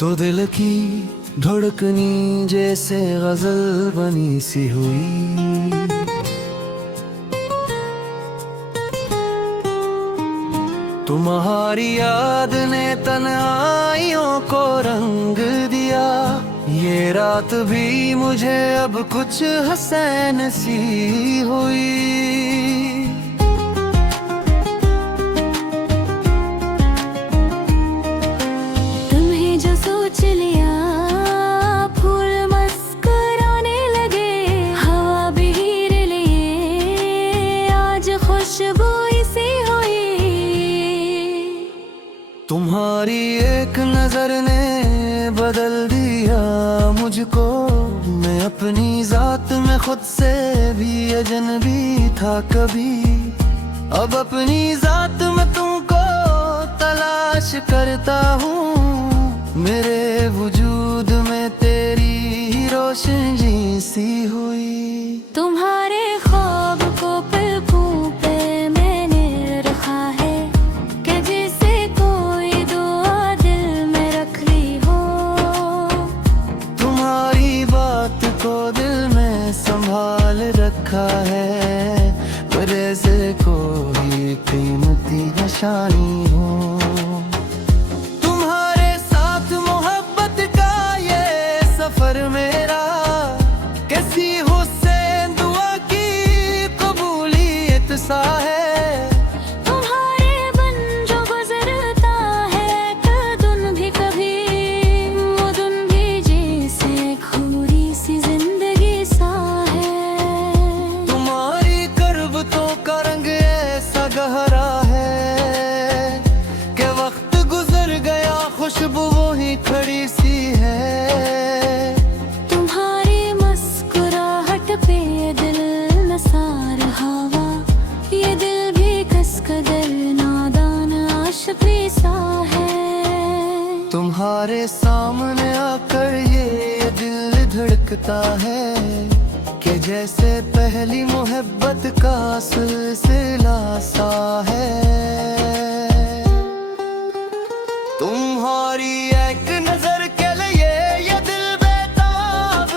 तो दिल की धड़कनी जैसे गजल बनी सी हुई। तुम्हारी याद ने तन्हाइयों को रंग दिया। ये रात भी मुझे अब कुछ हसैन सी हुई। तुम्हारी एक नजर ने बदल दिया मुझको। मैं अपनी जात में खुद से भी अजनबी था कभी। अब अपनी जात में तुमको तलाश करता हूँ। मेरे वजूद में तेरी रोशनी सी हुई। तुम्हारे ख्वाब को पलकों पे मैंने रखा है कि जैसे कोई दुआ दिल में रख ली हो। तुम्हारी बात को दिल में संभाल रखा है, जैसे कोई कीमती निशानी हो। तुम्हारे साथ मोहब्बत का ये सफर मेरा कैसी हुसैन दुआ की कबूलियत सा है। तुम्हारे बन जो गुजरता है कदुन भी कभी, वो दुन भी जैसे खूरी सी जिंदगी सा है। तुम्हारी करबतों का रंग ऐसा गहरा है कि वक्त गुजर गया खुशबू वही खड़ी सी है। तुम्हारी मुस्कुराहट पे दिल नसार हवा, ये दिल भी कसकदर नादान आशिकी सा है। तुम्हारे सामने आकर ये दिल धड़कता है कि जैसे पहली मोहब्बत का सिलसिला सा है। तुम्हारी एक नजर के लिए ये दिल बेताब,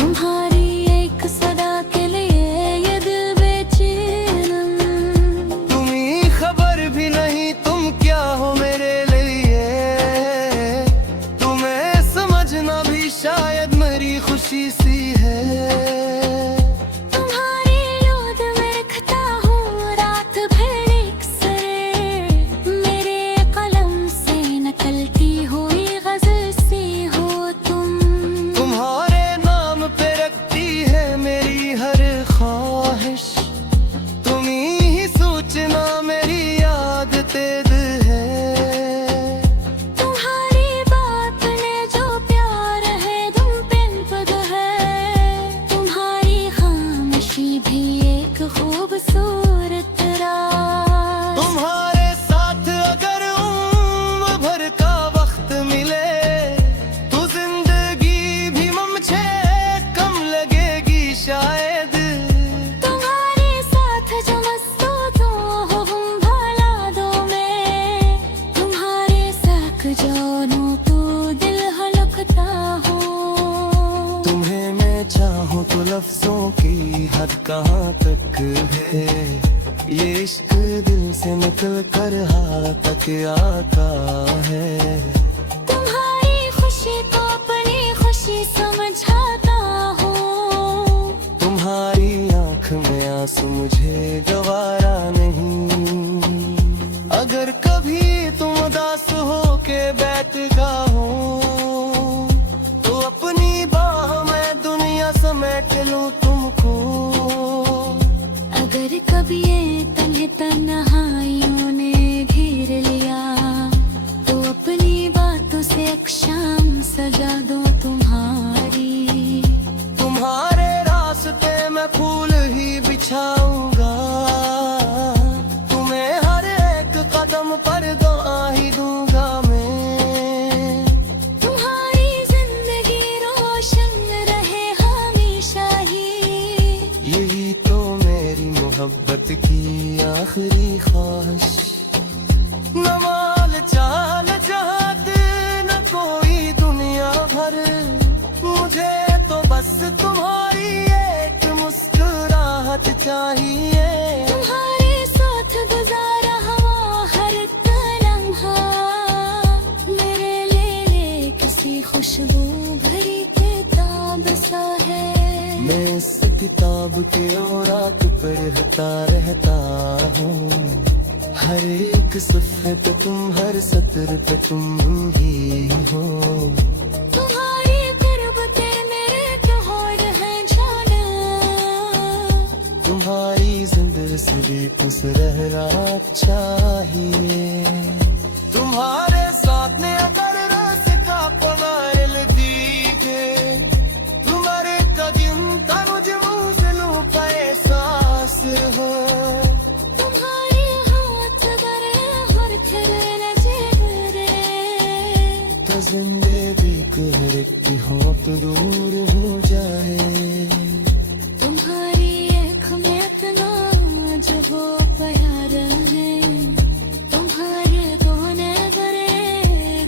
तुम्हारी एक सदा के लिए ये दिल बेचैन। तुम्हें खबर भी नहीं तुम क्या हो मेरे लिए। तुम्हें समझना भी शायद मेरी खुशी सी है। तुम्हारी याद में रखता हूँ रात भर एक सर, मेरे कलम से नकलती हुई गजल सी हो तुम। तुम्हारे नाम पे रखती है मेरी हर ख्वाहिश। तुम्हीं ही सोचना मेरी आदत है। तुम्हारी बात ने जो प्यार है तुम पे पद है। तुम्हारी खामोशी भी एक खूबसूरत राज। तुम्हारे साथ अगर उम्र भर का वक्त मिले तो जिंदगी भी मुझे कम लगेगी शायद। तुम्हारे साथ जो मस्तूत हो हम भला दो में, तुम्हारे साथ जानू तो दिल हलकता हो। तुम्हें मैं चाहूँ तो लफ्जों की हद कहाँ तक है। ये इश्क दिल से निकल कर हाथ तक आता है। तुम्हारी खुशी को अपनी खुशी समझाता हूँ। तुम्हारी आँख में आंसू मुझे गवारा नहीं। अगर कभी तुम उदास हो के बैठ जाओ तो अपनी बाह में दुनिया समेट लूं तुमको। अगर कभी ये तन्हे तन्हाइयों ने घेर लिया तो अपनी बातों से एक शाम सजा दो तुम्हारी। तुम्हारे रास्ते में फूल ही बिछाऊंगा। तुम्हें हर एक कदम पर दुआ ही दूंगा मैं। तुम्हारी जिंदगी रोशन रहे हमेशा ही, यही तो मेरी मोहब्बत की आखिरी ख्वाहिश। न माल चाल चाहत न को चाहिए। तुम्हारे साथ गुजारा हुआ हर एक लम्हा, मेरे लिए किसी खुशबू भरी किताब सा है। मैं इस किताब के और रात पढ़ता रहता हूँ, हर एक सफ़े पे तुम, हर सत्र पे तुम ही हो। तुम्हारी गुर्बतें मेरे त्योहार हैं जाना, तुम्हारी जिंदगी से भी खुश रहना चाहिए। तुम्हारे साथ ने अगर रास्ता पवाइल दीगे, तुम्हारे कदम का मुझे मंजिलों का एहसास हो। तुम्हारे हाथ बड़े हर खिले जिगरे, तो जिंदगी कोहरे की हो तो दूर हो जाए। तुम्हारी आँख में इतना जो हो प्यार है, तुम्हारे कोने बड़े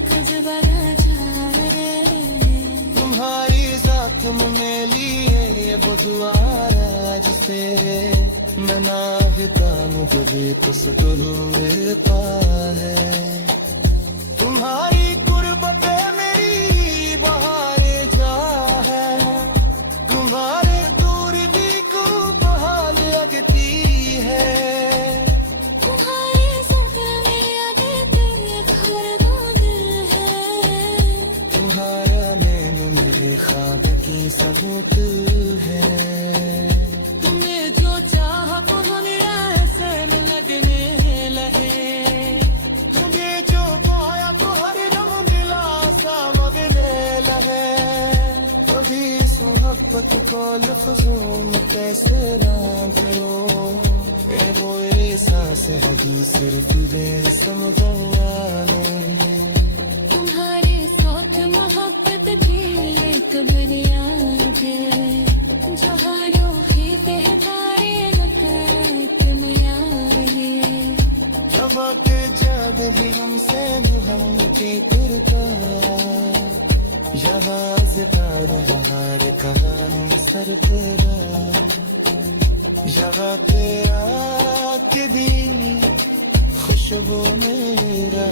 कुछ बड़ा जाए। तुम्हारी साथ में लिए ये बुधवार जिसे मैं नागता मुझे तो सुकून देता है। तुम्हारी कुर्बते मेरी बहारे जा है, तुम्हारे दूर भी को बहाल लगती है। तुम्हारे सपने आगे तेरे घर दिल है, तुम्हारा मैंने मेरे ख्वाब की सबूत है। तुम्हें जो चाह वो मेरा एहसान लगने लगे। तुम्हें जो पाया तो हर दम दिलासा मगने लगे। कभी इस मोहब्बत को लफ्ज़ों में कैसे ना करो, ये वो एहसास है जो सिर्फ बेसमझाने। तुम्हारे साथ मोहब्बत भी एक बुनियाद है, जहाँ ही बेहतारे तुम यार है। जब जब भी हमसे हम की फिरता, यहाँ से पार बाहर कहानी सर तेरा, यहाँ तेरा के दिन खुशबू मेरा।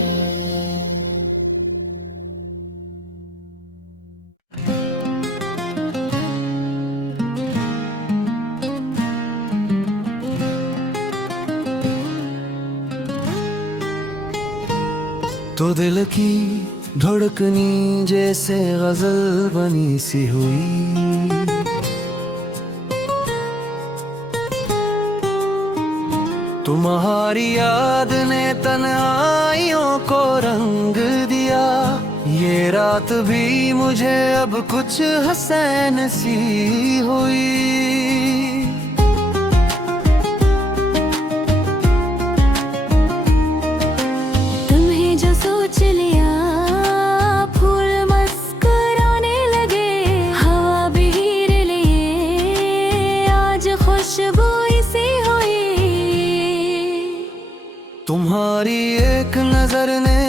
तो दिल की धड़कनी जैसे गजल बनी सी हुई, तुम्हारी याद ने तन्हाइयों को रंग दिया। ये रात भी मुझे अब कुछ हसीन सी हुई। तुम्हें जो सोच लिया फूल मुस्कुराने लगे, हवा भी हीरे लिए आज खुशबू सी हुई। तुम्हारी एक नजर ने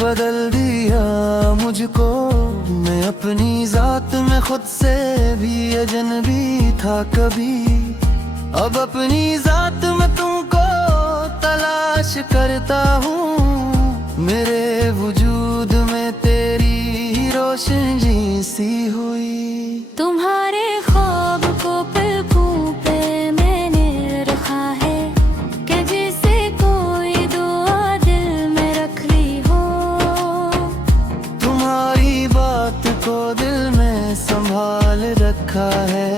बदल दिया मुझको, मैं अपनी जात में खुद से भी अजनबी था कभी। अब अपनी जात में तुमको तलाश करता हूँ, मेरे वजूद में तेरी रोशनी सी हुई। तुम्हारे ख्वाब को पलकों पे मैंने रखा है, कि जैसे कोई दुआ दिल में रख ली हो। तुम्हारी बात को दिल में संभाल रखा है,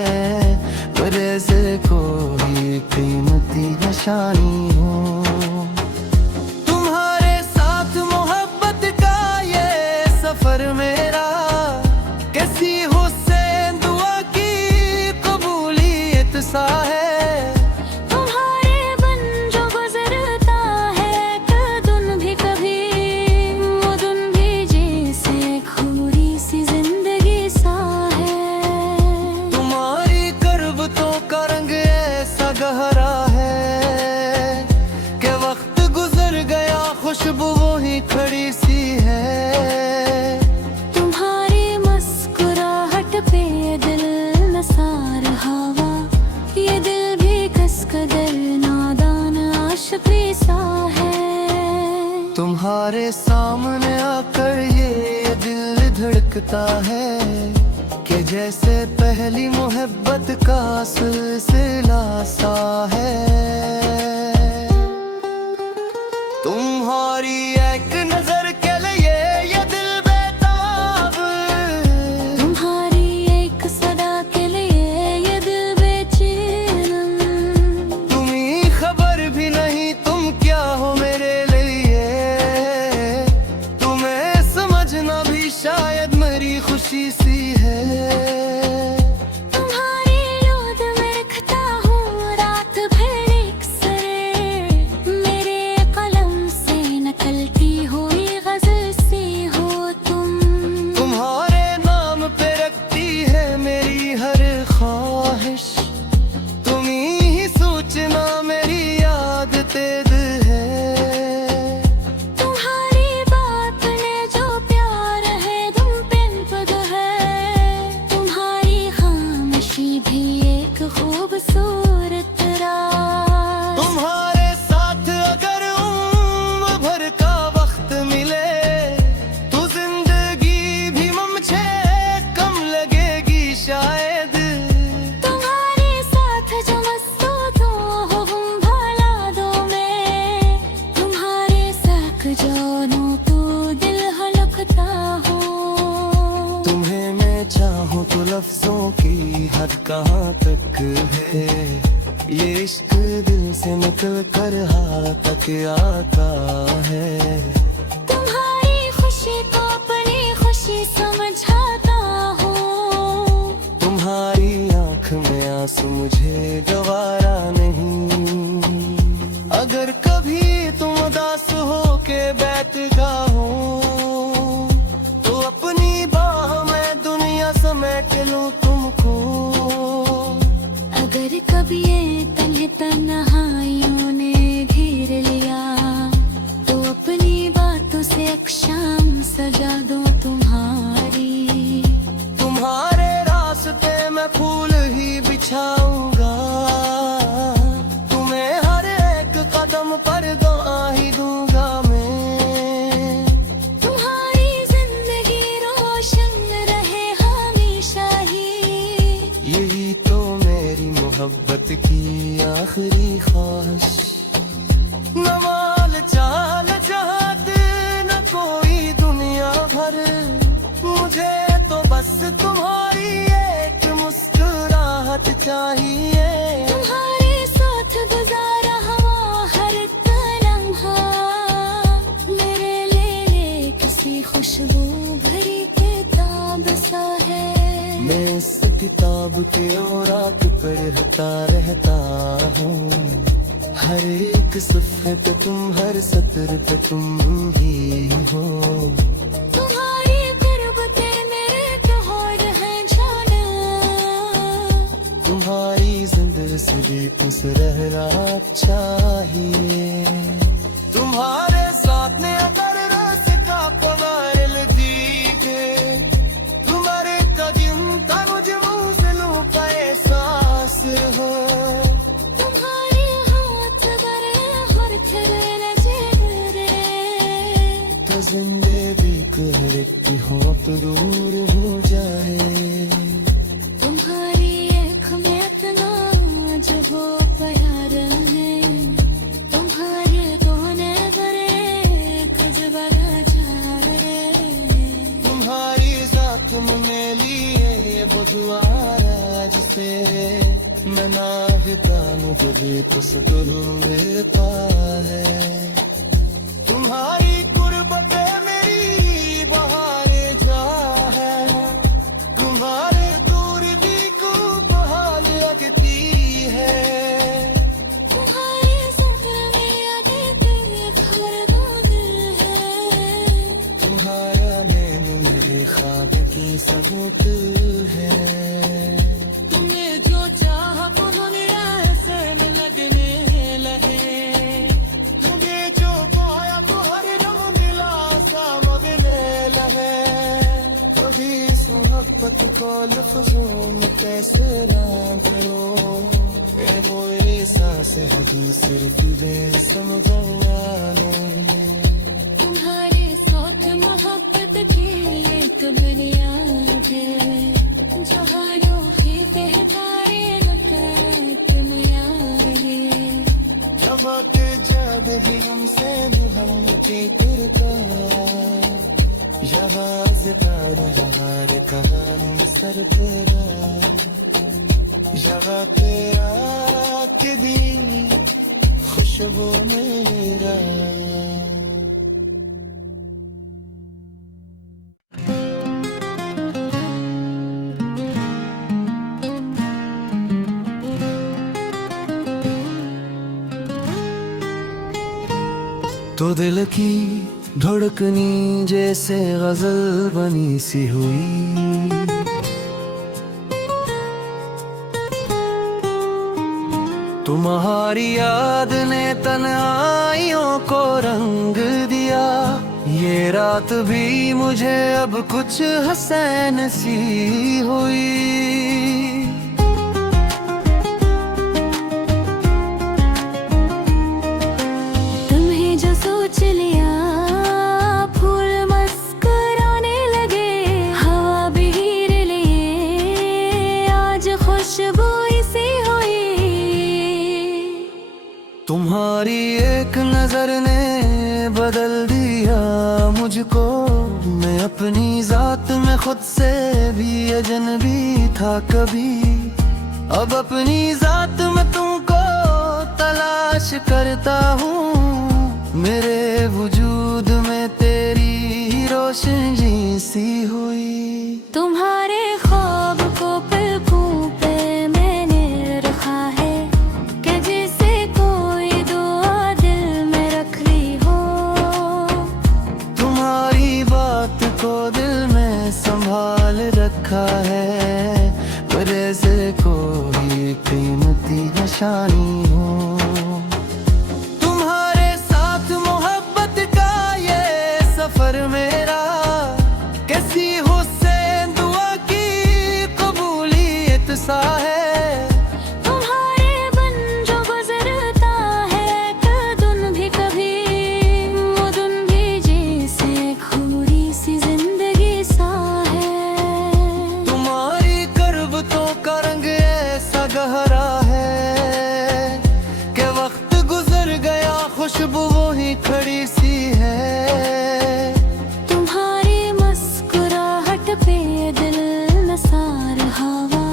पर ऐसे कोई कीमती निशानी हो। तुम्हारे साथ मोहब्बत का ये सफर मेरा, कैसी हुसैन दुआ की कबूलियत सा है। तुम्हारे बन जो गुजरता है कदुन भी कभी, वो दिन भी जैसे खूरी सी जिंदगी सा है। तुम्हारी करबतों का रंग ऐसा गहरा है, कि वक्त गुजर गया खुशबू वही खड़ी सी है। तुम्हारी मुस्कुराहट पे दिल नसार हवा, ये दिल भी कदर नादान आशिक सा है। तुम्हारे सामने आकर ये दिल धड़कता है कि जैसे पहली मोहब्बत का सिलसिला सा है। तुम्हारी एक नजर के लिए ये दिल बेताब, तुम्हारी एक सदा के लिए ये दिल बेचैन। तुम्हें खबर भी नहीं तुम क्या हो मेरे लिए, तुम्हें समझना भी शायद मेरी खुशी सी है। तो लफ्जों की हद कहाँ तक है, ये इश्क दिल से निकल कर हाथ तक आता है। तुम्हारी खुशी को अपनी खुशी समझाता हूँ, तुम्हारी आँख में आंसू मुझे गवारा नहीं। अगर कभी तुम उदास हो के बैठ जाओ तो अपनी बाह में दुनिया समेट लूं तुमको। अगर कभी ये तन्हे तन्हाइयों ने घेर लिया तो अपनी बातों से अक्षाम सजा दूं तुम्हारी। तुम्हारे रास्ते में फूल ही बिछाऊंगा, तुम्हें हर एक कदम पर दुआ ही दूंगा मैं। तुम्हारी जिंदगी रोशन रहे हमेशा ही, यही तो मेरी मोहब्बत की आखिरी ख्वाहिश। न माल चाल चाहते न कोई दुनिया भर, मुझे तो बस तुम्हारी एक मुस्कुराहट चाहिए। तुम्हारे साथ गुजारा हुआ हर एक लम्हा मेरे लिए किसी खुशबू भरी किताब सा है। मैं इस किताब के औरात पढ़ता रहता हूँ, हर एक सफ़े पे तुम, हर सतर पे तुम ही हो। तुम्हारी गुर्बत मेरे तोड़ है जाना, तुम्हारी जिंदगी से भी खुश रहना चाहिए। तुम्हारे साथ ने अगर रास्ता पवार दीजिए, तुम्हारे कदम का मुझे मुझलों का एहसास हो। तुम्हारे हाथ बरे हर थरे जेबरे, तो जिंदगी कहती हो तो दूर हो जाए। तुम्हारी आँख में इतना जो वो प्यार है, तुम्हारे कोने बरे कजबा जाए। तुम्हारी साथ में लिए वो दुआरा जिसे मैं नाहिता मुझे तो सुकून देता है। तुम्हारी गुर्बत मेरी बहारे जा है, तुम्हारे दूर भी को बहाल लगती है। तुम्हारे सफर में आगे तेरे घर दूर है, तुम्हारा मैंने मेरे ख्वाब की सबूत है। तुम्हें जो चाह वो दुनिया ऐसे लगने लगे, तुम्हें जो पाया तो हर रंग दिलासा मगने लगे। कभी इस मोहब्बत को लफ्जों में कैसे ना करो, मेरी सांसें हैं दूसरे की बेसम बंगाले तुम्हारे साथ मोहब्बत की ये तो दुनिया है जहाँ खीते हैं तारे लगा तुम यार जब आके जब भी हमसे भी हम की तिरका यहाँ ज़िंदार हमारे कहानी सर तेरा यहाँ तेरा के दी खुशबू मेरा तो दिल की धड़कनी जैसे गजल बनी सी हुई तुम्हारी याद ने तन्हाइयों को रंग दिया ये रात भी मुझे अब कुछ हसैन सी हुई तुम्हें जो सोच लिया फूल मुस्कुराने लगे हवा भी हीर लिए आज खुशबू इसी हुई तुम्हारी एक नजर ने बदल दिया मुझको मैं अपनी जात में खुद से भी अजनबी था कभी अब अपनी जात में तुमको तलाश करता हूँ मेरे वजूद में तेरी रोशनी सी हुई तुम्हारे ख्वाब को पलकों पे मैंने रखा है कि जैसे कोई दुआ दिल में रख ली हो तुम्हारी बात को दिल में संभाल रखा है जैसे कोई कीमती निशानी हो तुम्हारे साथ मोहब्बत का ये सफर मेरा कैसी हुसैन दुआ की कबूलियत सा है तुम्हारे बन जो गुजरता है कदुन भी कभी मुदुन भी जैसे खूरी सी जिंदगी सा है तुम्हारी करबतों का रंग ऐसा गहरा है कि वक्त गुजर गया खुशबू वही खड़ी सी है तुम्हारी मुस्कुराहट पे दिल नसार हवा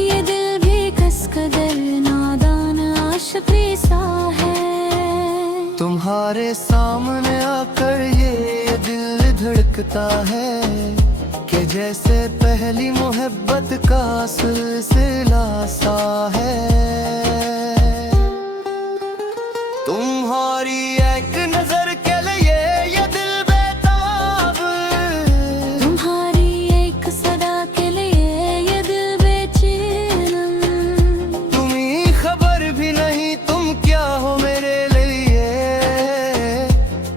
ये दिल भी कसकदर नादान आशिकी सा है तुम्हारे सामने आकर ये दिल धड़कता है कि जैसे पहली मोहब्बत का सिलसिला सा है तुम्हारी एक नजर के लिए ये दिल बेताब तुम्हारी एक सदा के लिए ये दिल बेचैन तुम्हें खबर भी नहीं तुम क्या हो मेरे लिए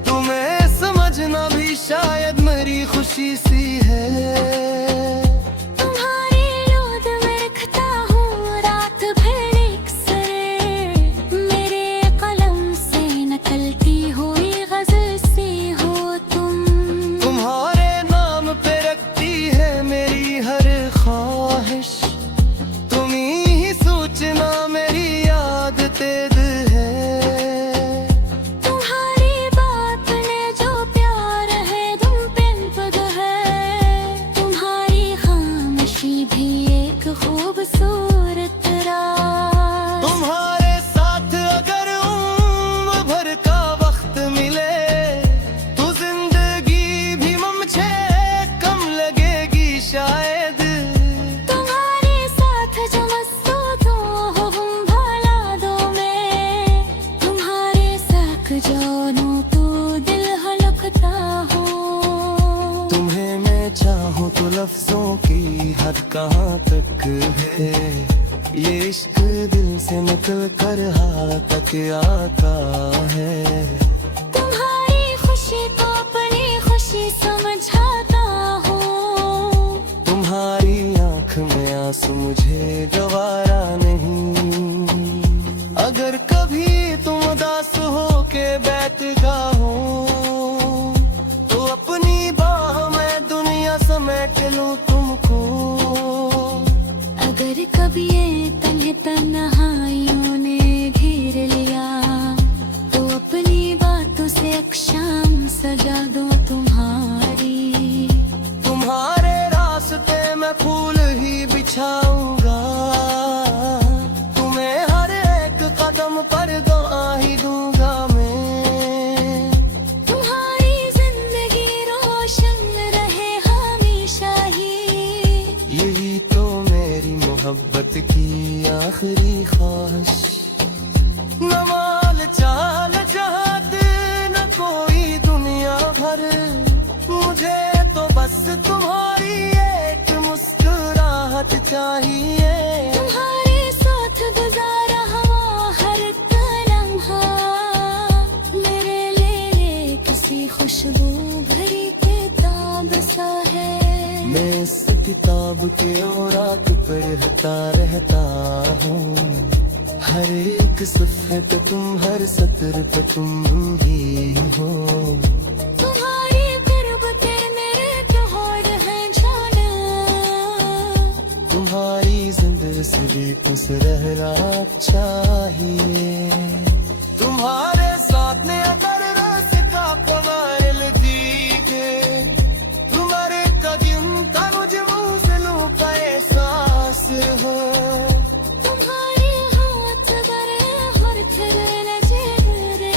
तुम्हें समझना भी शायद मेरी खुशी सी है तुम्हारी याद में रखता हूँ रात भर अक्सर मेरे कलम से नकलती हुई गजल सी हो तुम तुम्हारे नाम पे रखती है मेरी हर ख्वाहिश तुम्ही सोचना मेरी याद तेज है तुम्हारी बात ने जो प्यार है तुम पिन पद है तुम्हारी खामोशी भी एक खूबसूरत राज तुम्हारे साथ अगर उम्र भर का वक्त मिले तो जिंदगी भी मुझे कम लगेगी शायद तुम्हारे साथ जो मस्तूतों हो हम भला दो में तुम्हारे साथ जानू तो दिल हलकता हो तुम्हें मैं चाहूँ तो लफ्जों की हद कहाँ तक है ये इश्क दिल से निकल कर हाथ तक आता है तुम्हारी खुशी को अपनी खुशी समझाता हूँ तुम्हारी आंख में आंसू मुझे गवारा नहीं अगर कभी तुम उदास हो के बैठ जाओ तो अपनी बाह में दुनिया समेट लूं तुमको। अगर कभी ये तन्हे तन्हाइयों ने घेर लिया तो अपनी बातों से अक्षाम सजा दूं तुम्हारी। तुम्हारे रास्ते में फूल ही बिछाऊंगा, तुम्हें हर एक कदम पर दुआ ही दूंगा मैं। तुम्हारी जिंदगी रोशन रहे हमेशा ही, यही तो मेरी मोहब्बत की आखिरी ख्वाहिश। न माल चाल चाहते न कोई दुनिया भर, मुझे तो बस तुम्हारी एक मुस्कुराहट चाहिए। तुम्हारे साथ गुजारा हुआ हर लम्हा मेरे लिए किसी खुशबू भरी किताब सा है। मैं इस किताब के औराक पढ़ता रहता हूँ, हर एक सफ़े पे तुम, हर सत्र पे तुम ही हो। तुम्हारी गुर्बतें मेरे त्योहार हैं जाना, तुम्हारी जिंदगी से भी खुश रहना चाहिए। तुम्हारे साथ ने अगर रास्ता कमाल दीगे, तुम्हारे कदम का मुझे मंजिलों का एहसास हो। तुम्हारे हाथ बड़े और तेरे जेवरे,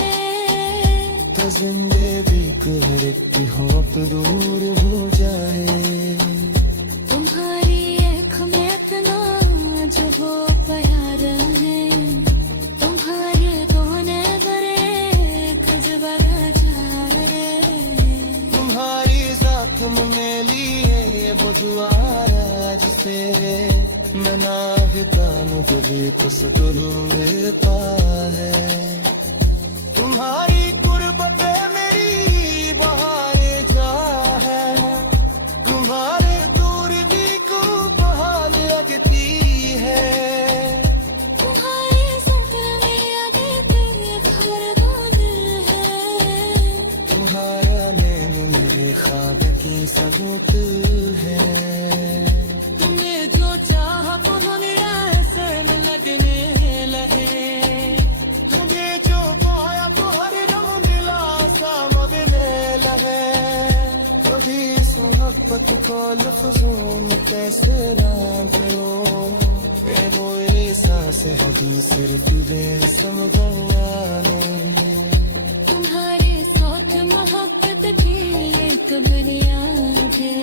तो जिंदगी कहती हो अब दूर हो जाए। तुम्हारी आँख में इतना जो वो प्यार है, तुम्हारे कोने बड़े गजब जाए। तुम्हारी जात में मेली है वो जुआरा जिसे मैं नागता मुझे तो सुकून मिलता है। तुम्हारी कुर्बते मेरी बहारे जा है, तुम्हारे दूर भी को बहार लगती है। तुम्हारे सपने में आगे कोई घर कौन है, तुम्हारा मैंने मेरे ख्वाब की सबूत है। तुमने जो चाहा वो मेरा एहसान लगने लगे, तुम्हें जो पाया तो हर दम दिलासा मगने लगे। कभी इस मोहब्बत को लफ्ज़ों में कैसे ना करो, वो एहसास है दूसरे तुझे समझाने। तुम्हारे साथ मोहब्बत की एक बुनियाद है,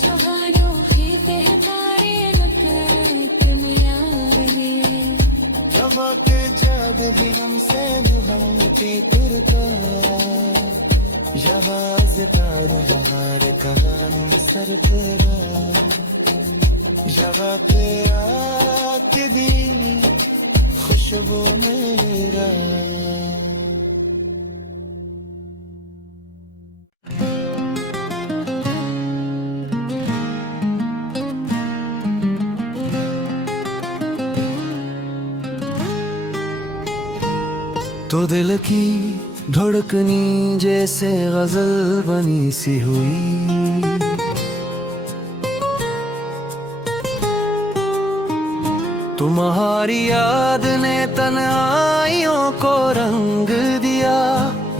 जो हारों की तारे लकत मुयावरी। जबक जब भी हमसे दुहमती करता, जवाज तार हमारे कहानी सर पर जवाब आके दी खुशबू मेरा। तो दिल की धड़कनी जैसे गजल बनी सी हुई, तुम्हारी याद ने तन्हाइयों को रंग दिया।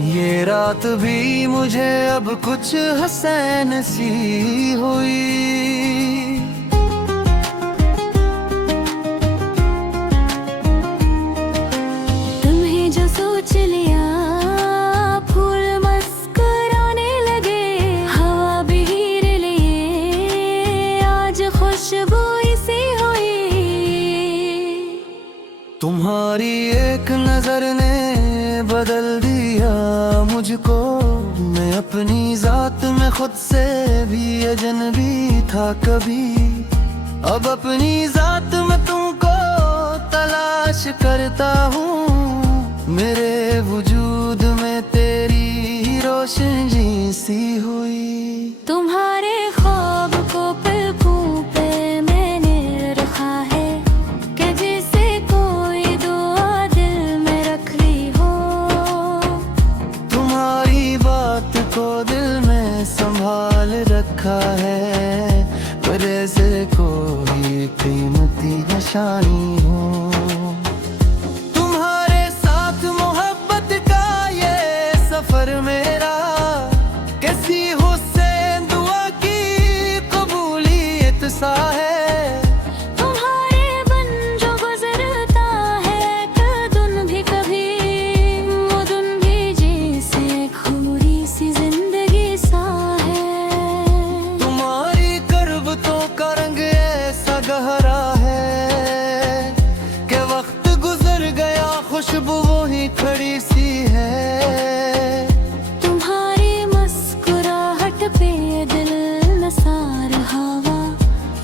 ये रात भी मुझे अब कुछ हसीन सी हुई। सोच लिया फूल मुस्कुराने लगे, हवा भी हीरे लिए आज खुशबू सी हुई। तुम्हारी एक नजर ने बदल दिया मुझको, मैं अपनी जात में खुद से भी अजनबी था कभी। अब अपनी जात में तुमको तलाश करता हूँ, मेरे वजूद में तेरी रोशनी सी हुई। तुम्हारे ख्वाब को पलकों पे मैंने रखा है कि जैसे कोई निशानी हो। तुम्हारे साथ मोहब्बत का ये सफर मेरा, कैसी हुसैन दुआ की कबूलियत सा है। तुम्हारे बन जो गुजरता है कदुन भी कभी, वो दुन भी जैसे खूरी सी जिंदगी सा है। तुम्हारी करबतों का रंग ऐसा गहरा है कि वक्त गुजर गया खुशबू वो ही खड़ी सी है। तुम्हारी मुस्कुराहट पे दिल नसार हवा,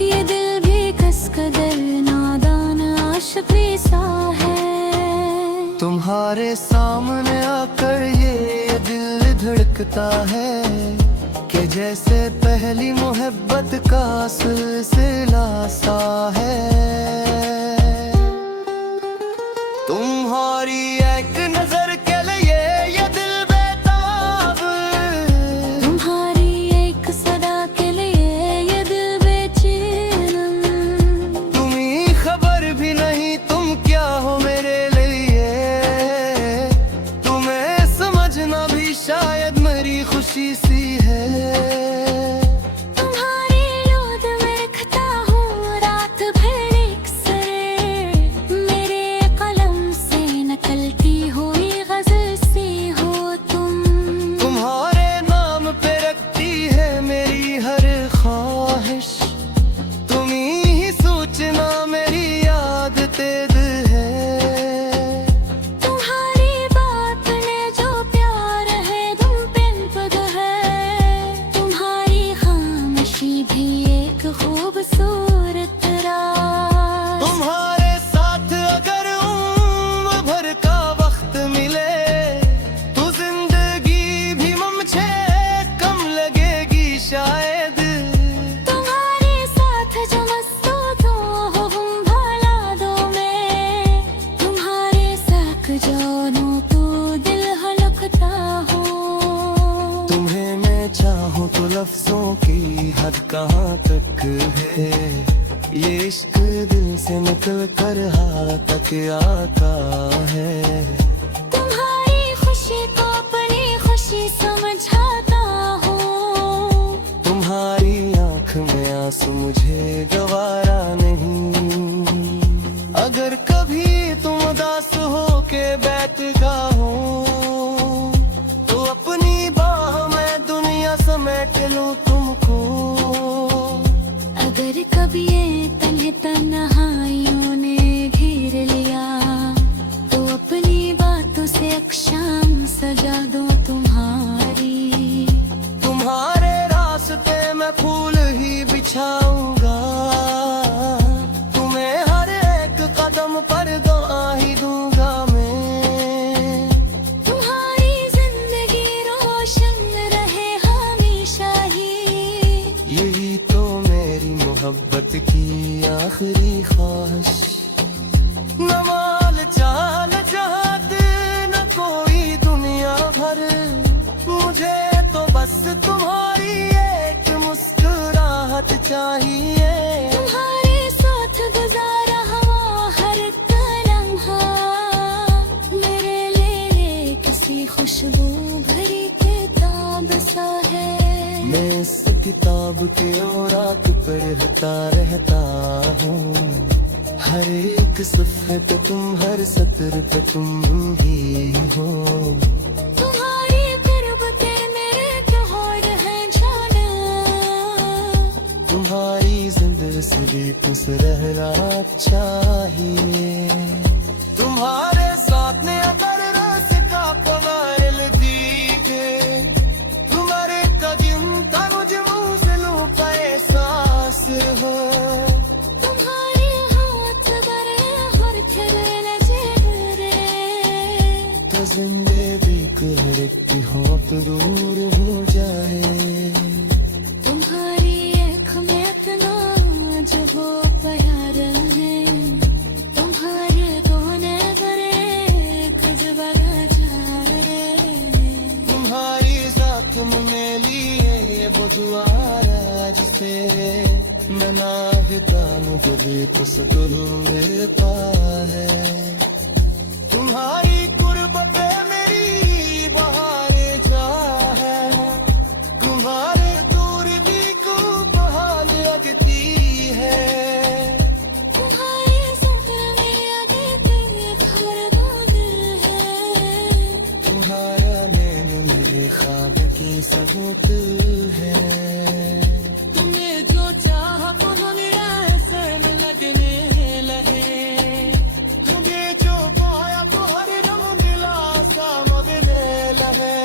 ये दिल भी कसकदर नादान आशिकी सा है। तुम्हारे सामने आकर ये दिल धड़कता है कि जैसे पहली मोहब्बत का सिलसिला सा है। तुम्हारी एक नजर के लिए ये दिल बेताब, तुम्हारी एक सदा के लिए ये दिल बेचैन। तुम्हें खबर भी नहीं तुम क्या हो मेरे लिए, तुम्हें समझना भी शायद मेरी खुशी सी है। तुम्हारी याद में रखता हूँ रात भर अक्सर, मेरे कलम से नकलती हुई गजल सी हो तुम। तुम्हारे नाम पे रखती है मेरी हर ख्वाहिश, तुम्ही ही सोचना मेरी याद तेज है। तुम्हारी बात ने जो प्यार है तुम पिन पद है, तुम्हारी खामोशी भी एक खूबसूरत राज। तुम्हारे साथ अगर उम्र भर का वक्त मिले तो जिंदगी भी मुझे कम लगेगी शायद। तुम्हारे साथ जो मस्तूत हो हम भला दो में, तुम्हारे साथ जानो तो दिल हलकता हो। तुम्हें मैं चाहूँ तो लफ्जों की हद कहाँ तक है, ये इश्क दिल से निकल कर हाथ तक आता है। तुम्हारी खुशी को अपनी खुशी समझाता हूँ, तुम्हारी आँख में आंसू मुझे गवारा नहीं। अगर कभी तुम उदास हो के बैठ जाओ तो अपनी बाह में दुनिया समेट लूं तुमको। अगर कभी ये तन्हाइयों ने घेर लिया तो अपनी बातों से अक्षाम सजा दूं तुम्हारी। तुम्हारे रास्ते में फूल ही बिछाऊंगा, तुम्हें हर एक कदम पर दुआ ही दूंगा मैं। तुम्हारी जिंदगी रोशन रहे हमेशा ही, यही तो मेरी मोहब्बत की आखिरी ख्वाहिश। न माल चाल चाहत न कोई दुनिया भर, मुझे तो बस तुम्हारी एक मुस्कुराहट चाहिए। तुम्हारे साथ गुजारा हुआ हर लम्हा, मेरे लिए किसी खुशबू भरी किताब सा है। मैं इस किताब के औरात पढ़ता रहता हूँ, हर एक सफ़े पे तुम हर सत्र पे तुम ही हो। तुम्हारी गुर्बतें मेरे तोड़ हैं जाना, तुम्हारी जिंदगी से भी खुश रहना चाहिए। तुम्हारे साथ ने अगर रस का पवाइल दीजे, तुम्हारे कदम का मुझे मुझलों का एहसास हो। तुम्हारे हाथ बड़े हर खरे लजे तो जिंदगी कर की हो तो दूर हो जाए। तुम्हारी आँख में इतना जो हो प्यार है, तुम ढूंढता है। तुम्हारी कुर्बत पे मेरी बहारें जा है, तुम्हारे दूर भी को बहाल लगती है। तुम्हारे सफर में आगे तेरे घर दिल है, तुम्हारा मैंने मेरे ख्वाब की सबूत है। तुमने जो चाहा वो मेरा एहसान लगने लगे, तुम्हें जो पाया तो हर दम दिलासा मगने लगे।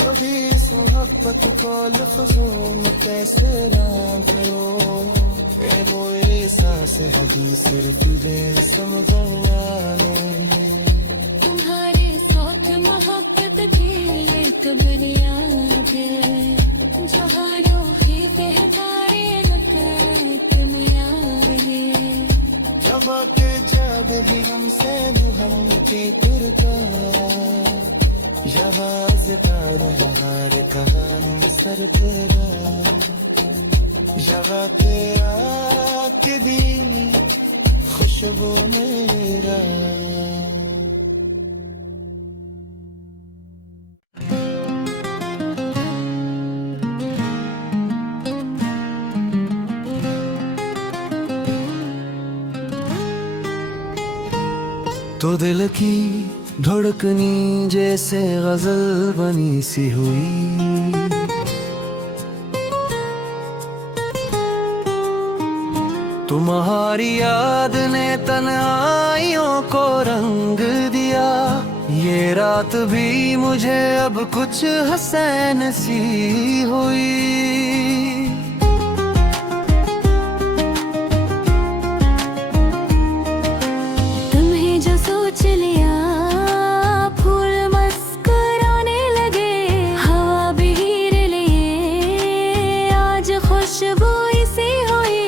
कभी इस मोहब्बत को लफ्जों में कैसे ना करो, वो एहसास हदी सिर्फ तुझे समझाने। तुम्हारे साथ मोहब्बत खेले तो दुनिया है, जहानों ही कहतारे रकात में आए। जब के जब भी हमसे हम की तुरका, जवाज पर हमारे कहानी सर तेरा, जवा के आके दी खुशबू मेरा। तो दिल की धड़कनी जैसे गजल बनी सी हुई, तुम्हारी याद ने तन्हाइयों को रंग दिया। ये रात भी मुझे अब कुछ हसैन सी हुई। तुम्हें जो सोच लिया फूल मुस्कुराने लगे, हवा भी हीर लिए आज खुशबू इसी हुई।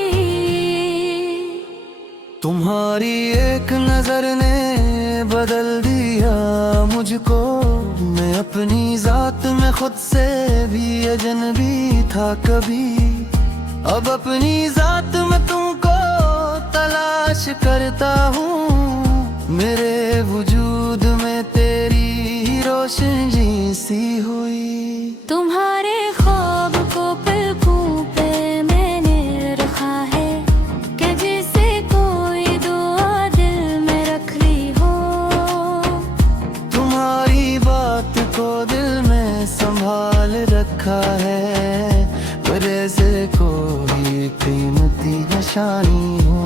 तुम्हारी एक नजर ने बदल दिया मुझको, मैं अपनी जात में खुद से भी अजनबी था कभी। अब अपनी जात में तुमको तलाश करता हूँ, मेरे वजूद में तेरी रोशनी सी हुई। तुम्हारे ख्वाब को पलकों पे मैंने रखा है, कि जैसे कोई दुआ दिल में रख ली हो। तुम्हारी बात को दिल में संभाल रखा है, जैसे कोई कीमती निशानी हो।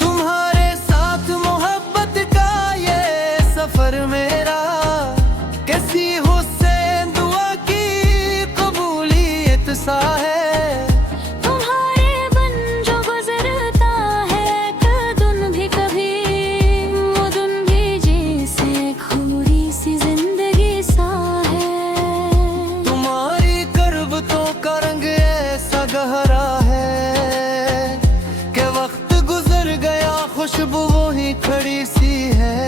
तुम्हारे साथ मोहब्बत का ये सफर मेरा, कैसी हुसैन दुआ की कबूलियत सा है। तुम्हारे बन जो गुजरता है कदुन भी कभी, वो दुन भी जैसे खूरी सी जिंदगी सा है। तुम्हारी करबतों का रंग ऐसा गहरा है, कि वक्त गुजर गया खुशबू वही खड़ी सी है।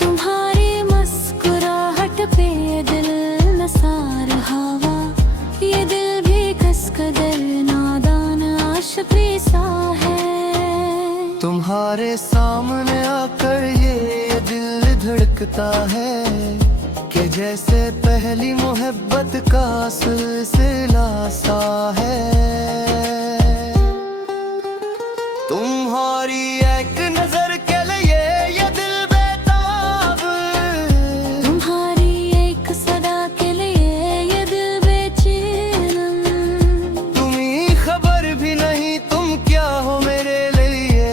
तुम्हारी मुस्कुराहट पे दिल नसार हवा, ये दिल भी कसकदर नादान आशिकी सा है। तुम्हारे सामने आकर ये दिल धड़कता है, कि जैसे पहली मोहब्बत का सिलसिला सा है। तुम्हारी एक नजर के लिए ये दिल बेताब, तुम्हारी एक सदा के लिए ये दिल बेचैन। तुम्हें खबर भी नहीं तुम क्या हो मेरे लिए,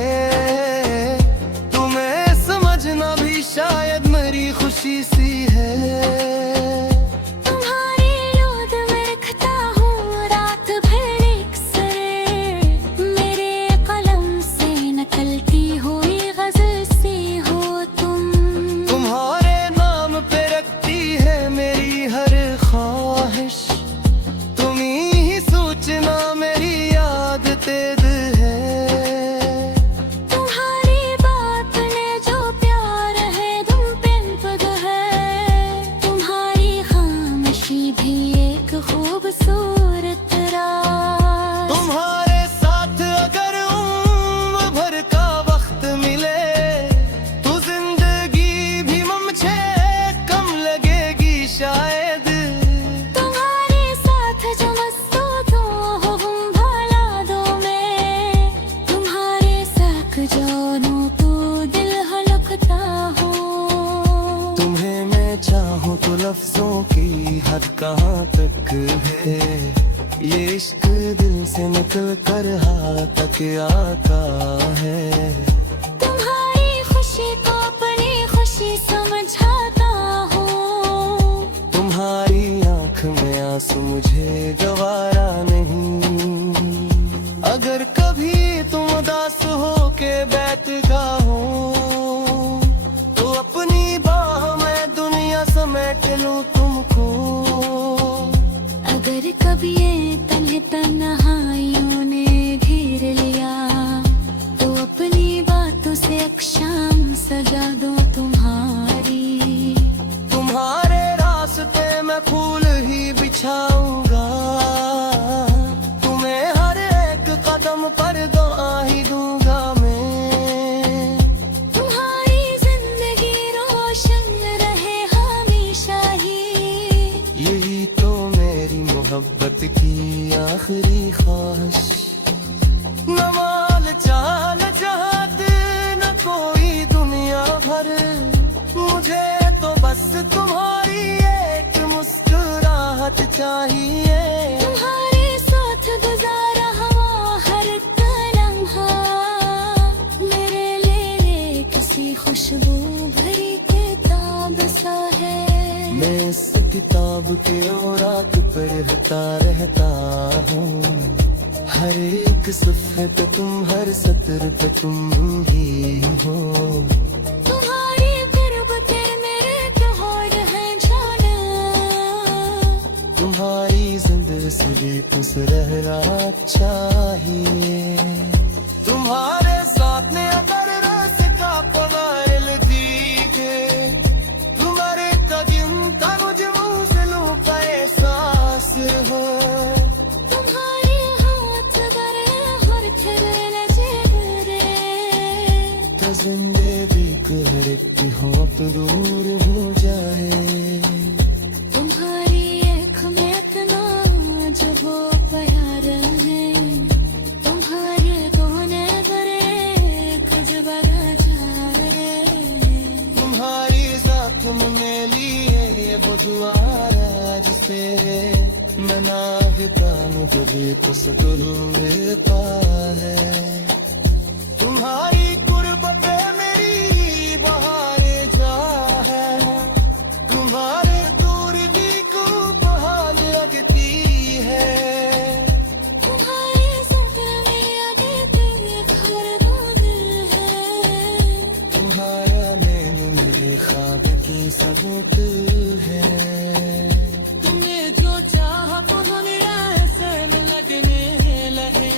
तुम्हें समझना भी शायद मेरी खुशी सी है। तुम्हारी याद में रखता हूँ रात भर अक्सर, मेरे कलम से नकलती हूँ तक आता है। तुम्हारी खुशी को अपनी खुशी समझाता हूँ। तुम्हारी आंख में आंसू मुझे गवारा नहीं। अगर कभी तुम उदास हो के बैठ जाओ तो अपनी बाह में दुनिया समेट लूं तुमको। अगर कभी ये तन्हाइयों ने घेर लिया तो अपनी बातों से अक्षाम सजा दूं तुम्हारी। तुम्हारे रास्ते में फूल ही बिछाऊंगा। तुम्हें हर एक कदम पर दुआ ही दूंगा मैं। तुम्हारी जिंदगी रोशन रहे हमेशा ही। यही तो मेरी मोहब्बत की आखिरी ख्वाहिश। न माल चाल चाहते न कोई दुनिया भर। मुझे तो बस तुम्हारी एक मुस्कुराहट चाहिए। तुम्हारे साथ गुजारा हुआ हर लम्हा मेरे लिए किसी खुशबू भरी किताब सा है। मैं इस किताब के औराक पढ़ता रहता हूँ। हर एक सफ़े पे तुम, हर सतर पे तुम ही हो। तुम्हारी गुर्बतें मेरे त्योहार हैं जाना। तुम्हारी जिंदगी खुश रहना चाहिए। तुम्हारे साथ में अगर रास्ता पवार दीगे तुम्हारे कदम का मुझे मंजिलों का एहसास हो। तुम्हारे हाथ बड़े और खिले जेवरे तो जिंदगी हर एक हो तो दूर हो जाए। तुम्हारी आँख में इतना जो वो प्यार है। तुम्हारे कोने बड़े कुछ बड़ा जाए। तुम्हारी साथ में लिए ये वो दुआरा जिसे मैं मांगता हूँ तुझे तो सुकून देता है। तुम्हारी कुर्बत मेरी बहारे जा है। तुम्हारे दूर भी को बहाल लगती है। तुम्हारे सपने में आगे तेरे घर बंद है। तुम्हारा मैंने मेरे ख्वाब की सबूत है। तुमने जो चाहा वो मेरा एहसान लगने लगे।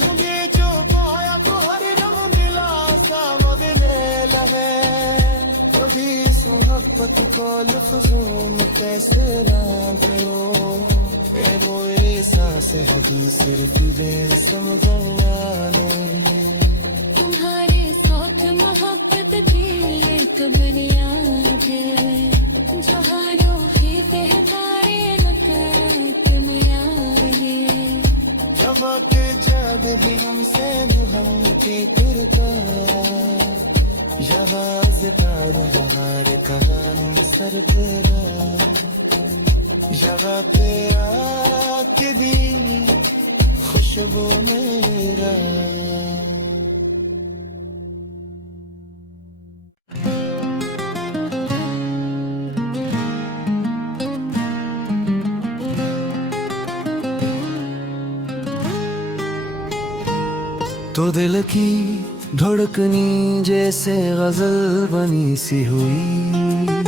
तुझे जो पाया तो हर रंग दिलासा मगने लगे। कभी इस मोहब्बत को लफ्ज़ों में कैसे रखो। वो एहसास है दूसरे तुझे समझाने। तुम्हारे साथ मोहब्बत की एक बुनियाद है। जहानों ही बेहतारे तुम यार है। जब के जब भी हमसे हम की करता यवाज तार हमारे कहानी सर तेरा। जगह पे आके दी खुशबू मेरा। तो दिल की धड़कनी जैसे गजल बनी सी हुई।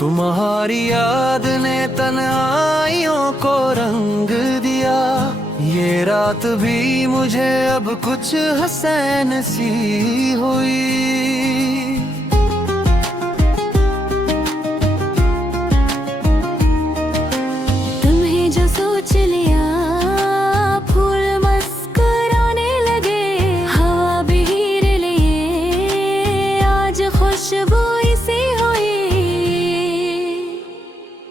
तुम्हारी याद ने तन्हाइयों को रंग दिया। ये रात भी मुझे अब कुछ हसैन सी हुई।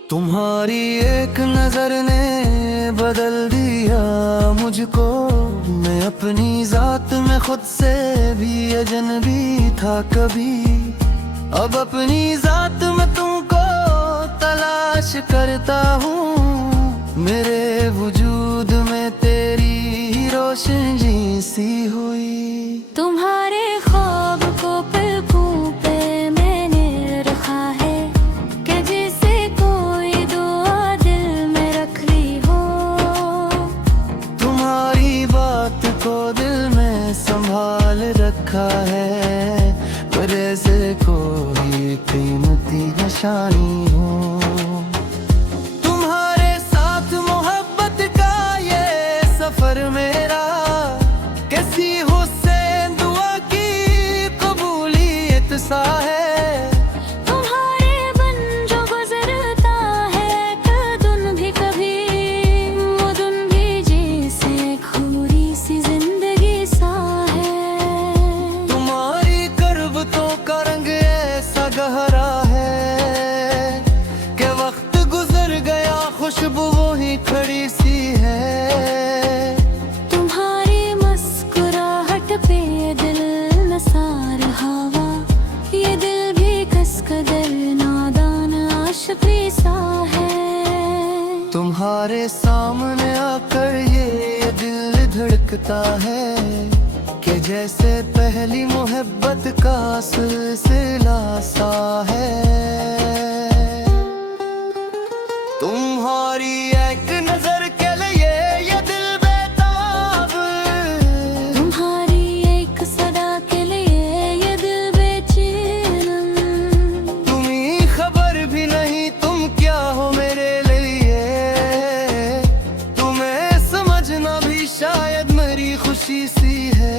तुम्हारी एक नजर ने बदल दिया मुझको। मैं अपनी जात में खुद से भी अजनबी था कभी। अब अपनी जात में तुमको तलाश करता हूँ, मेरे वजूद में तेरी रोशनी सी हुई। तुम्हारे ख्वाब को पलकों पे मैंने रखा है, कि जैसे कोई दुआ दिल में रख ली हो। तुम्हारी बात को दिल में संभाल रखा है, जैसे कोई कीमती निशानी हो। तुम्हारे साथ मोहब्बत का ये सफर मेरा, कैसी हुसैन दुआ की कबूलियत सा है। तुम्हारे बन जो गुजरता है कदुन भी कभी, मदुन भी जैसे खूरी सी जिंदगी सा है। तुम्हारी करबतों का रंग ऐसा गहरा है, कि वक्त गुजर गया खुशबू वही खड़ी सी है। तुम्हारी मुस्कुराहट पे दिल नसार हवा, ये दिल भी कसकदर नादान आशिकी सा है। तुम्हारे सामने आकर ये दिल धड़कता है, कि जैसे पहली मोहब्बत का सिलसिला सा है। तुम्हारी एक नजर के लिए ये दिल बेताब, तुम्हारी एक सदा के लिए ये दिल बेचैन। तुम्हें खबर भी नहीं तुम क्या हो मेरे लिए, तुम्हें समझना भी शायद मेरी खुशी सी है।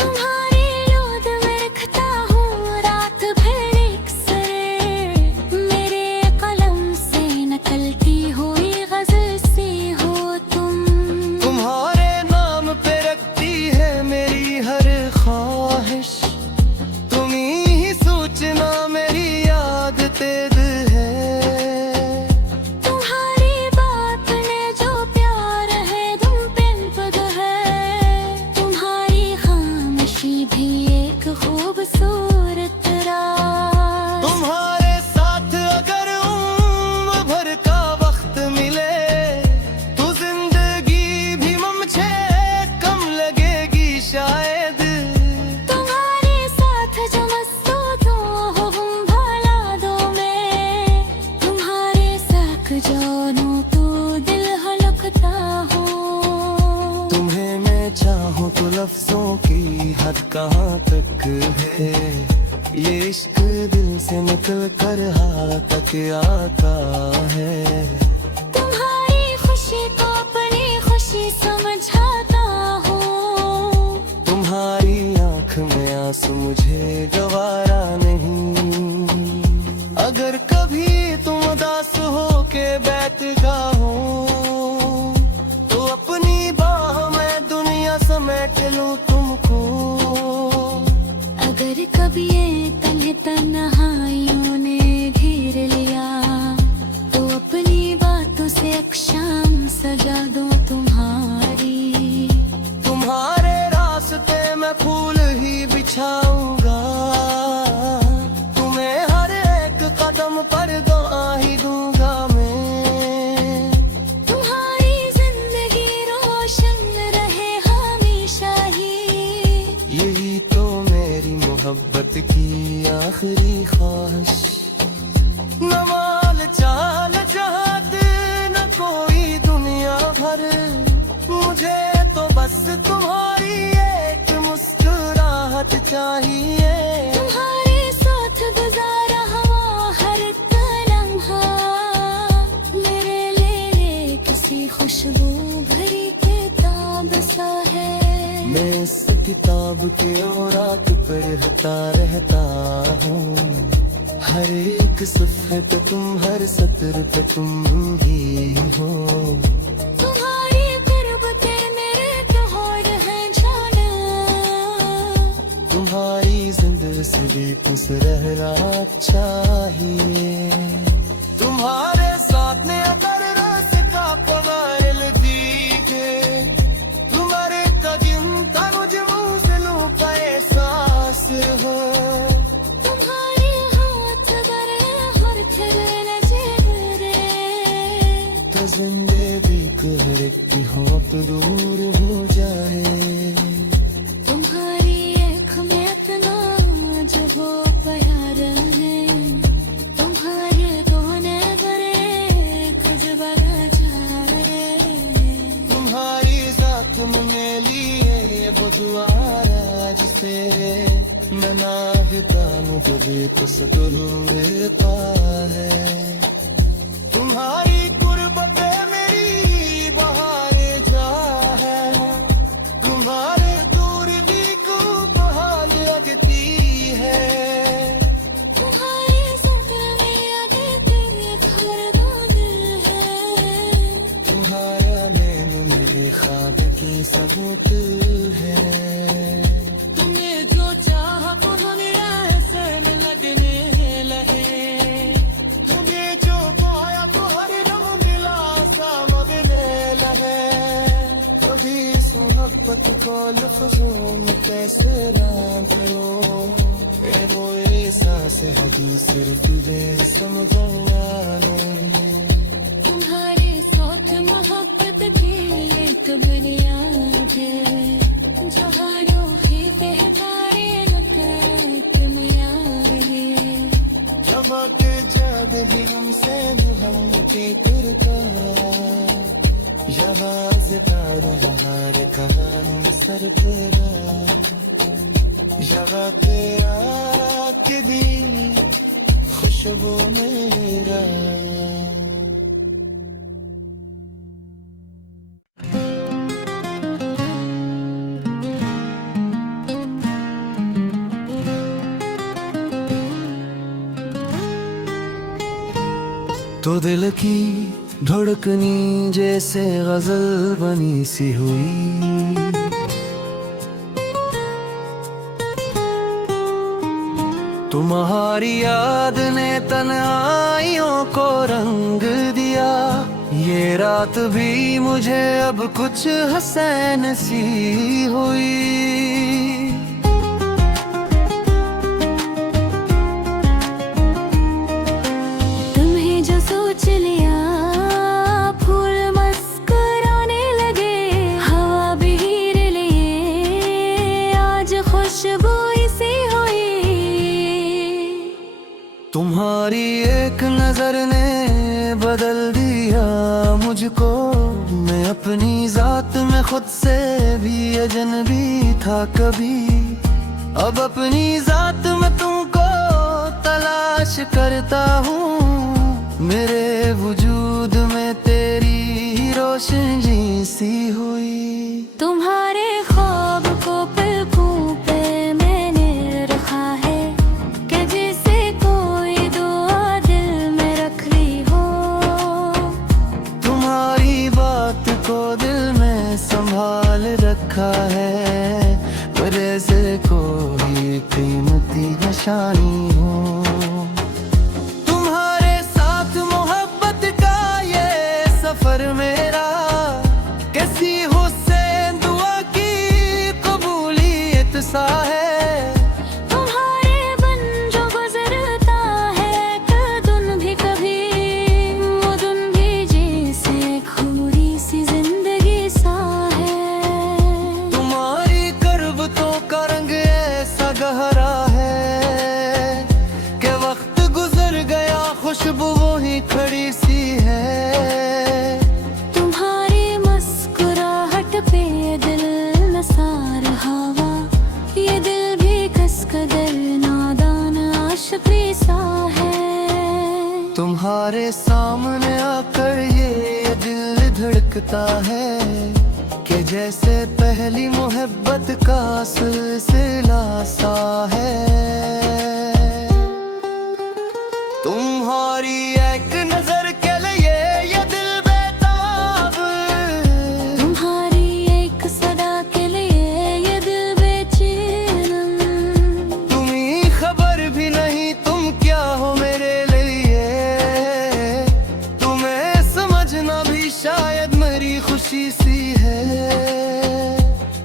तुम्हारी याद में रखता हूँ रात भर एक सर, मेरे कलम से नकलती हुई गजल सी हो तुम। तुम्हारे नाम पे रखती है मेरी हर ख्वाहिश, तुम्ही सोचना मेरी याद तेज है। तुम्हारी बात ने जो प्यार है तुम पे पद है, तुम्हारी खामोशी भी एक खूबसूरत राज। तुम्हारे साथ अगर उम्र भर का वक्त मिले, तो जिंदगी भी मुझे कम लगेगी शायद। तुम्हारे साथ जो मस्तूतों हो हम भलादों में, तुम्हारे साथ जानू तो दिल हलकता हो। तुम्हें मैं चाहूँ तो लफ्जों की हद कहाँ तक है, ये इश्क दिल से निकल कर हाथ तक आता है। तुम्हारी खुशी को अपनी खुशी समझाता हूँ, तुम्हारी आँख में आंसू मुझे गवारा नहीं। अगर कभी तुम उदास हो के बैठा हो, तो अपनी बाह में दुनिया समेट लूं तुमको। अगर कभी ये तन्हे तन्हाइयों ने घेर लिया, तो अपनी बातों से एक शाम सजा दूं तुम्हारी। तुम्हारे रास्ते में फूल ही बिछाऊंगा, तुम्हें हर एक कदम पर दुआ ही दूंगा मैं। तुम्हारी जिंदगी रोशन रहे हमेशा ही, यही तो मेरी मोहब्बत की आखिरी ख्वाहिश। न माल चाल चाहत न कोई दुनिया भर, मुझे तो बस तुम्हारी एक मुस्कुराहट चाहिए। तुम्हारे साथ गुजारा हुआ हर एक लम्हा, मेरे लिए किसी खुशबू भरी किताब सा है। मैं इस किताब के औरात पढ़ता रहता हूँ, हर एक सफ़े पे तुम, हर सत्र पे तुम ही हो। तुम्हारी गुर्बते मेरे तोड़ है जाना, तुम्हारी जिंदगी खुश रहना चाहिए। तुम्हारे साथ ने अगर रस का पवार दीजे, तुम्हारे कदम मुझे मुँह से लूं का एहसास हो। तुम्हारे हाथ अगर हर बेबीक हर एक की हो अब दूर हो जाए। तुम्हारी आँख में इतना जो हो प्यार है, तुम्हारे कोने पर एक जबरा जाए। तुम्हारी साथ में मेली है ये बुझवाया जिसे मैं नाहिता मुझे भी तो सदुर देता है। तुम्हारी कुर्बत मेरी बहारे जा है, तुम्हारे दूर भी को बहाल लगती है। तुम्हारे सपने में आते घर दो दिल है, तुम्हारा मैंने मेरे ख्वाब की सबूत है। तूने जो चाहा वो दुनिया ऐसे लगने लगे। तुझे जो पाया तो हर दम दिलासा मगने लगे। कभी इस मोहब्बत को लफ्जों में कैसे बांधो, ये वो एहसास है जो सिर्फ बेसम बयाने। तुम्हारे साथ मोहब्बत की एक बुनियाद है, जो हारों पे तारे लुकात में यार है। जब के जब भी हमसे दुल्हन की तुरका, जवाज तार बहार कहानी सर तेरा, जवा तेरा के दी खुशबू मेरा। तो दिल की धड़कनी जैसे गजल बनी सी हुई, तुम्हारी याद ने तन्हाइयों को रंग दिया। ये रात भी मुझे अब कुछ हसैन सी हुई। तुम्हारी एक नजर ने बदल दिया मुझको, मैं अपनी जात में खुद से भी अजनबी था कभी। अब अपनी जात में तुमको तलाश करता हूँ, मेरे वजूद में तेरी रोशनी सी हुई। तुम्हारे ख्वाब को पलकों पे मैंने रखा है, कि जैसे कोई दुआ दिल में रख ली हो। तुम्हारी बात को दिल में संभाल रखा है, जैसे कोई कीमती निशानी हो। तुम्हारे साथ मोहब्बत का ये सफर मेरा, कैसी हुसैन दुआ की कबूलियत सा है। तुम्हारे बन जो गुजरता है कदुन भी कभी, वो दिन भी जैसे खूरी सी जिंदगी सा है। तुम्हारी करबतों का रंग ऐसा गहरा है, कि वक्त गुजर गया खुशबू वही खड़ी सी है। तुम्हारी मुस्कुराहट पे दिल नसार हवा, ये दिल भी कसकदर नादान आशिकी सा है। तुम्हारे सामने आकर ये दिल धड़कता है, कि जैसे पहली मोहब्बत का सिलसिला सा है। तुम्हारी एक नजर के लिए ये दिल बेताब, तुम्हारी एक सदा के लिए ये दिल बेचैन। तुम्हें खबर भी नहीं तुम क्या हो मेरे लिए, तुम्हें समझना भी शायद मेरी खुशी सी है।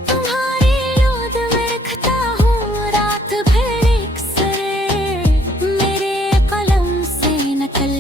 तुम्हारी याद में रखता हूँ रात भर एक सर, मेरे कलम से नकल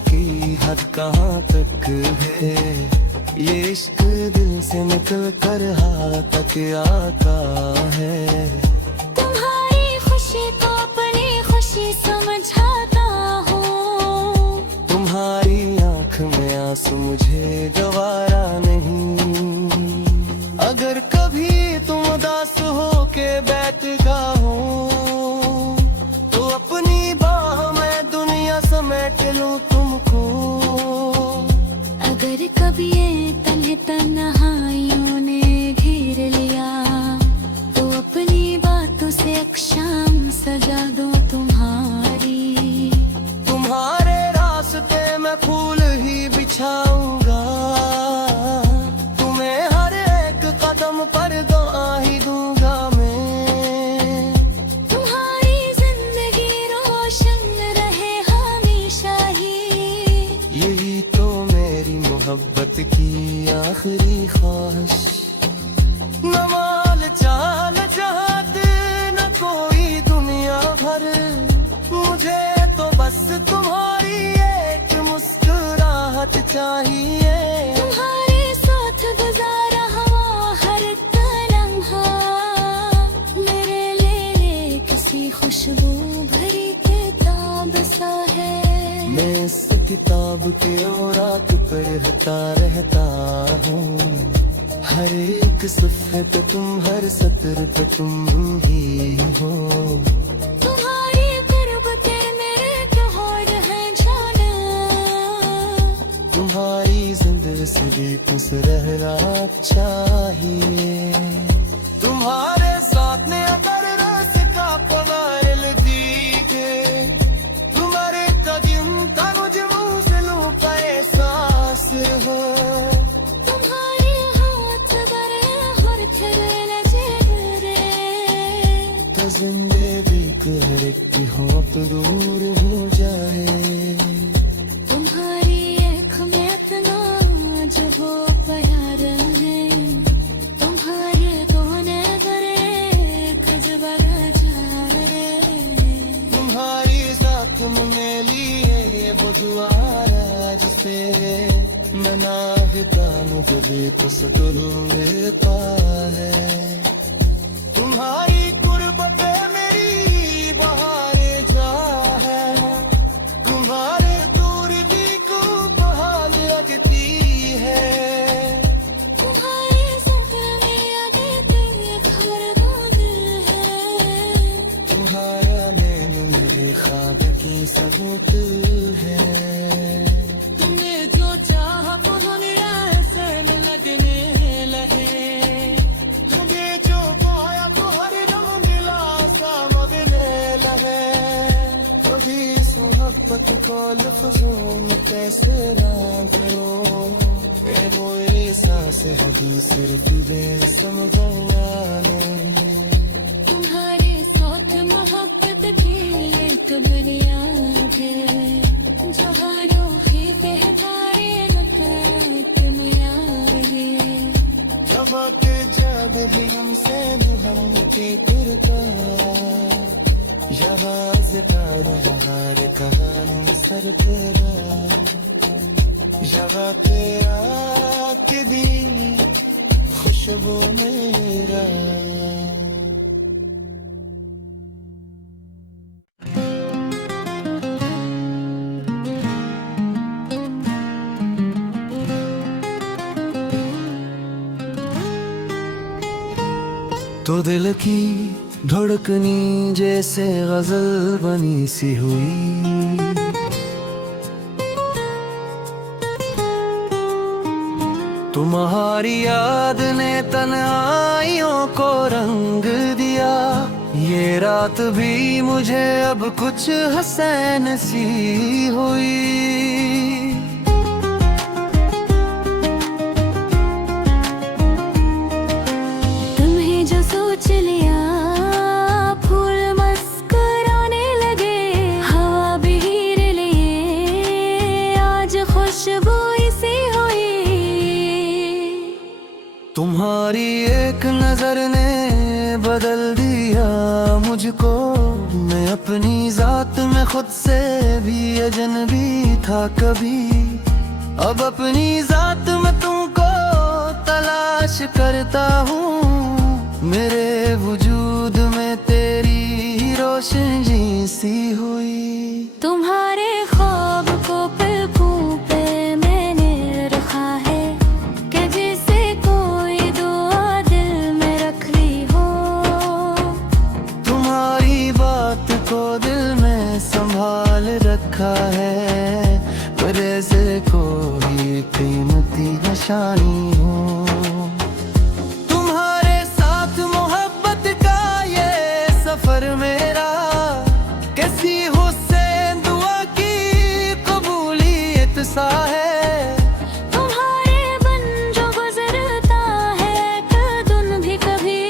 की हद कहाँ तक है, ये इश्क दिल से निकल कर हाथ तक आता है। तुम्हारी खुशी को अपनी खुशी समझाता हूँ, तुम्हारी आँख में आंसू मुझे गवारा नहीं। अगर कभी तुम उदास हो के बैठ जाओ तो अपनी बाह में दुनिया समेट लूं तुमको। अगर कभी ये तन्हाइयों ने घेर लिया तो अपनी बातों से एक शाम सजा दूं तुम्हारी। तुम्हारे रास्ते में फूल ही बिछाऊंगा, तुम्हें हर एक कदम पर दुआ ही दूंगा मैं। तुम्हारी जिंदगी रोशन रहे हमेशा ही, यही तो मेरी मोहब्बत की आखिरी ख्वाहिश। न माल चाल चाहते न कोई दुनिया भर, मुझे तो बस तुम्हारी एक मुस्कुराहट चाहिए। तुम्हारे साथ गुजारा हुआ हर एक लम्हा, मेरे लिए किसी खुशबू भरी किताब सा है। मैं इस किताब के औराक पढ़ता रहता हूँ, हर एक सफ़े पे तुम, हर सतर पे तुम ही हो। तुम्हारी गुर्बतें मेरे त्योहार हैं जाना, तुम्हारी जिंदगी से भी खुश रहना चाहिए। तुम्हारे साथ ने अगर रस का पवार दीजिए, तुम्हारे कदम का मुझे मुँह से लूं का एहसास हो। तुम्हारे हाथ बड़े और खिले चेहरे, तो जिंदगी हर एक की हो तो दूर हो जाए। तुम्हारी आँख में इतना जो वो प्यार है, तुम्हारे कोने गरे कजबरा जाए। तुम्हारी साथ में लिए वो दुआरा जिसे मैं नागता मुझे तो सुकून देता है। तुम्हारी कुर्बते मेरी बहारे जा है, तुम्हारे दूर भी को बहाल लगती है। तुम्हारे सफर में आगे तेरे खबर है, तुम्हारा मैंने मेरे ख्वाब की सबूत है। तुमने जो चाहा वो दुनिया ऐसे न लगने लगे, तुझे जो पाया तो हर दम दिलासा मगने लगे। कभी इस मोहब्बत को लफ्जों में कैसे ना करो, वो एहसास है दूसरे तुझे समझाने। तुम्हारे साथ मोहब्बत की एक बुनियाद है, जो हारों ही बेहतारे तुम यार है। जब जब भी हमसे हम के करता, यहाँ ज़िंदा हमारे कहानी सर तेरा, यहाँ पे आके दी खुशबू मेरा। तो दिल की धड़कनी जैसे गजल बनी सी हुई, तुम्हारी याद ने तन्हाइयों को रंग दिया। ये रात भी मुझे अब कुछ हसैन सी हुई। तुम्हारी एक नजर ने बदल दिया मुझको, मैं अपनी जात बात मैं खुद से भी अजनबी था कभी, अब अपनी जात में तुमको तलाश करता हूँ। मेरे वजूद में तेरी रोशनी सी हुई। तुम्हारे ख्वाब को पलकों पे मैंने रखा है, कि जैसे कोई दुआ दिल में रख ली हो। तुम्हारी बात को दिल में संभाल रखा है, पर जैसे कोई कीमती निशानी हो। तुम्हारे साथ मोहब्बत का ये सफर मेरा, कैसी हुसैन दुआ की कबूलियत सा है। तुम्हारे बन जो गुजरता है कदुन भी कभी,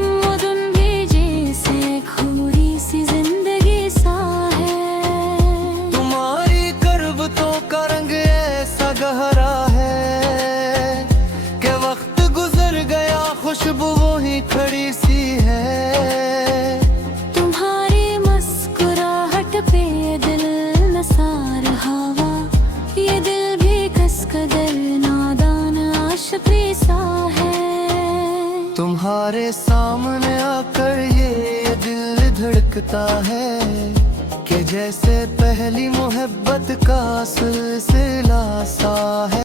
वो दुन भी जैसे खूरी सी जिंदगी सा है। तुम्हारी करबतों का रंग ऐसा गहरा है, कि वक्त गुजर गया खुशबू वही खड़ी सी है। तुम्हारी मुस्कुराहट पे दिल नसार हवा, ये दिल भी कसकदर नादान आशिकी सा है। तुम्हारे सामने आकर ये दिल धड़कता है, कि जैसे पहली मोहब्बत का सिलसिला सा है।